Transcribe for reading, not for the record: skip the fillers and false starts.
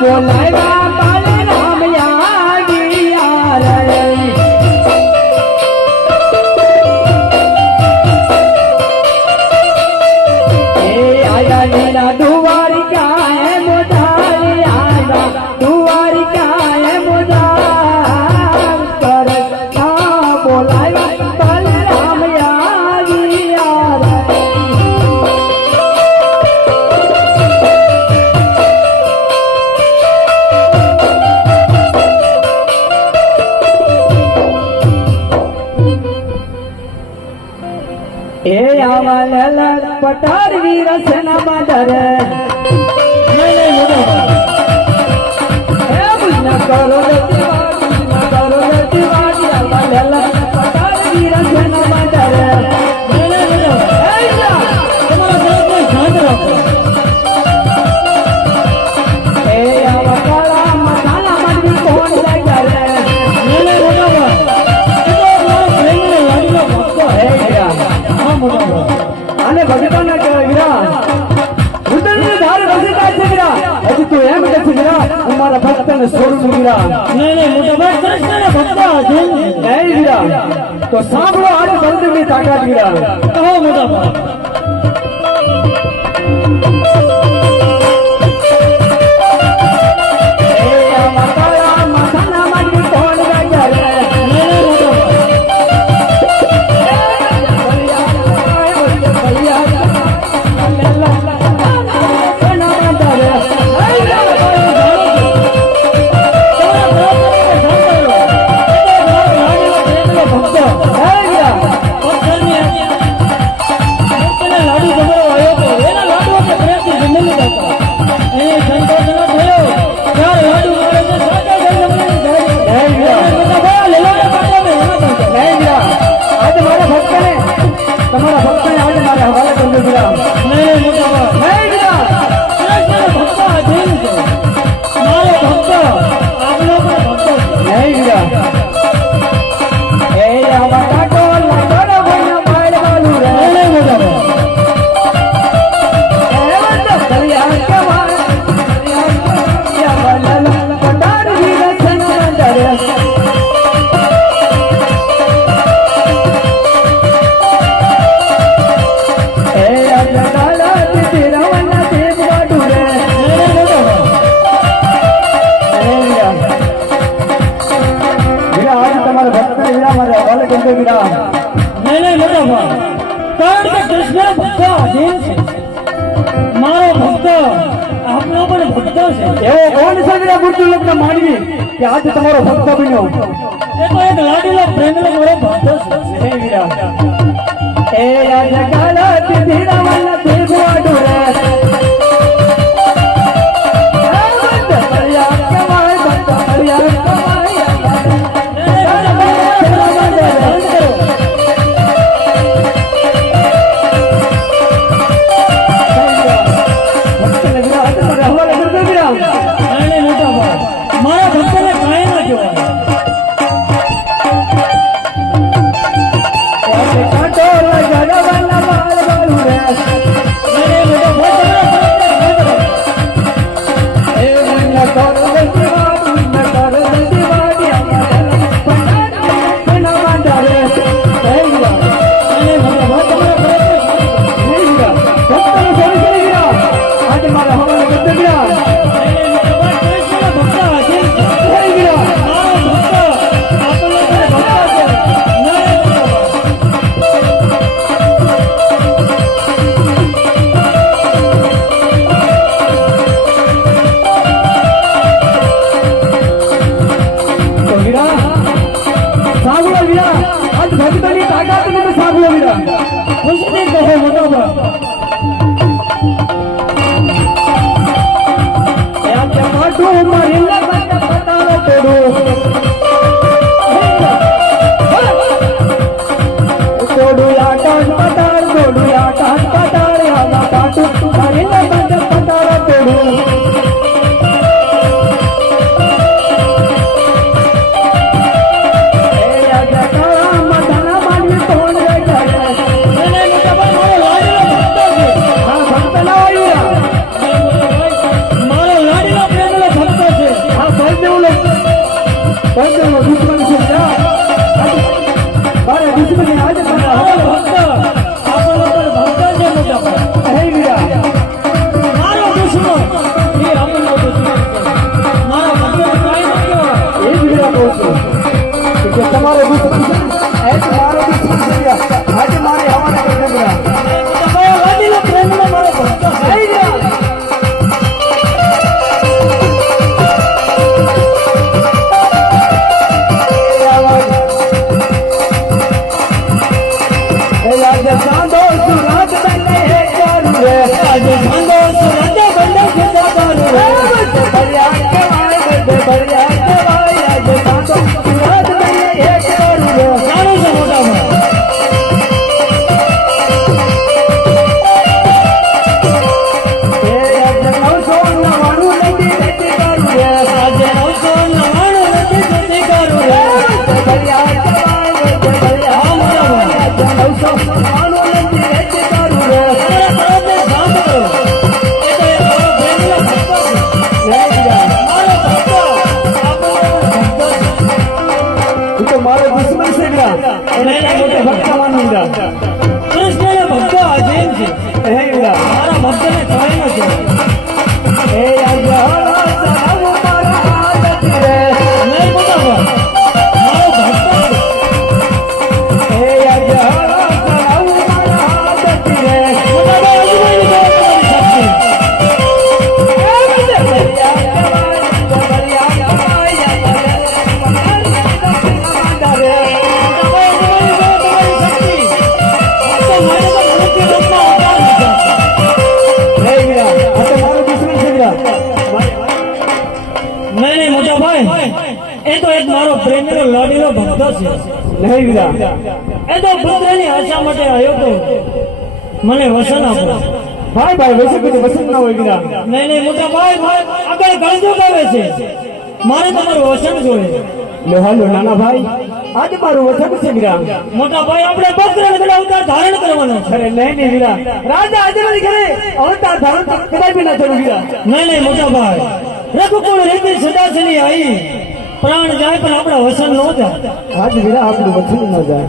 બોલાવ્યા બાલરામ યાદિયા રે એ આયા લીલા દ્વારિકા હે મોધારી આયા દ્વારિકા હે મોધાર કરતા બોલાવ્યા બાલરામ યાદિયા રે એ આવલ પટાર વીર સેના બાદર એ બુન કરો રતિવાડી આવલ પટાર વીર સેના બાદર એ આવકાળા મસાલા માંડવી કોણ લાગ્યા રે અને ભગવાનના કહેવાય વીરા ઉદળની ધાર રસીદાર છે વીરા હજી તું એમ કે છે વીરા અમારા ભક્તને છોડું વીરા નહીં મોટા ભાઈ કૃષ્ણને ભક્ત નહીં વીરા તો સાંભળો આજ બલદેવની તાકાત વીરા કહો મોટા ભાઈ તમારા ભક્તને આજે મારે હવાલે કરી દો વીરા નહીં મોટા ભાઈ નહીં વીરા ભક્ત અધીન છે મારો ભક્ત આપણો પણ ભક્ત નહીં વીરા એ આવા કાટો લાડો ભણ્યા પાડ વાલું રે નહીં મોટા ભાઈ એ વંદો કલ્યાણ કે માર કલ્યાણ વલલ પટાર વીર સંદર નહીં મોટા ભાઈ કારણ કે કૃષ્ણ ભક્ત અધીન છે મારો ભક્ત આપનો પણ ભક્ત છે એવો કોણ છે વીરા મૃત્યુ લગ્ન માનવી કે આજે તમારો ભક્ત બન્યો એ તો એક લાડીલો પ્રેમનો મારો ભક્ત છે હે વીરા એ આજે ગાલા ધીરા વાલા દેવાડું રે મારા ભક્તને કાંઈ ના કહેવાય કાંટો લગાડવાના માર વાળું રે ભક્તની તાકાત તમે સાંભળો વીરા ખુશી કહો મોટા ભાઈ માઠું મારી પતારો તોડું આટા પતાર તોડું આટા પતાર આવા કાટું મારી પતારો તોડું મારો લાડીલો પ્રેમનો ભક્ત નહીં નહીં મોટા ભાઈ, એ તો એક મારો પ્રેમીનો લાડીલો ભક્ત છે. નહીં વીરા, એ તો પુત્રની આશા માટે આવ્યો તો મને વસન આપો. ભાઈ ભાઈ વૈસે કોઈ વસંત ના હોય વીરા. નહીં નહીં મોટા ભાઈ, આગળ ગળજો ગાવે છે, મારે તમારું વસન જોઈએ. લો હાલો નાના ભાઈ, આજે મારું વચન છે વીરા. મોટા ભાઈ, આપણે બકરા અવતાર ધારણ કરવાનો છે. અરે નહીં નહીં વીરા, રાજા આજે મારી ઘરે અવતાર ધારણ કદાપી ના થયું વીરા. નહીં નહીં મોટા ભાઈ, રઘુકુળ રીતિ સદાસની આવી, પ્રાણ જાય પણ આપણા વસન ન જાય. આજ વીરા આપણું વચન ન જાય.